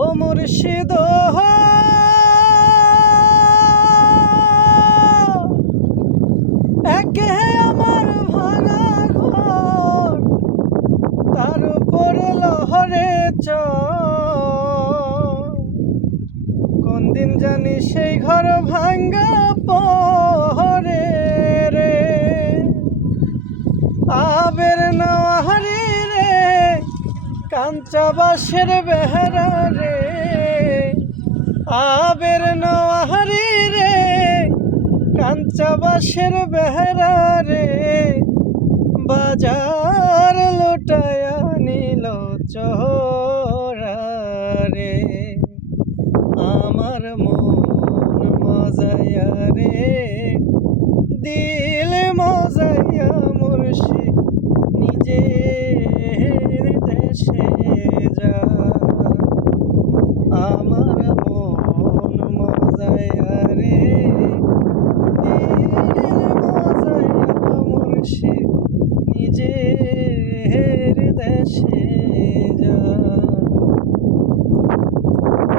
ও মুর্শিদ একে আমার ভাঙা ঘর, তার উপরে লহরে কোন দিন জানি সেই ঘর ভাঙ্গা পরে রে। আবের নওয়ারি রে কাঞ্চা বাঁশের বেহারা রে, আবের নওয়ারি রে কাঞ্চা বাঁশের বেহারা রে, বাজার লুটায়া নিল চোরা রে। আমার মন মজায়া রে দিল মজায়া মুর্শিদ নিজের দেশে যা। আমার মন মজায়া রে দিল মজায়া মুর্শিদ নিজের দেশে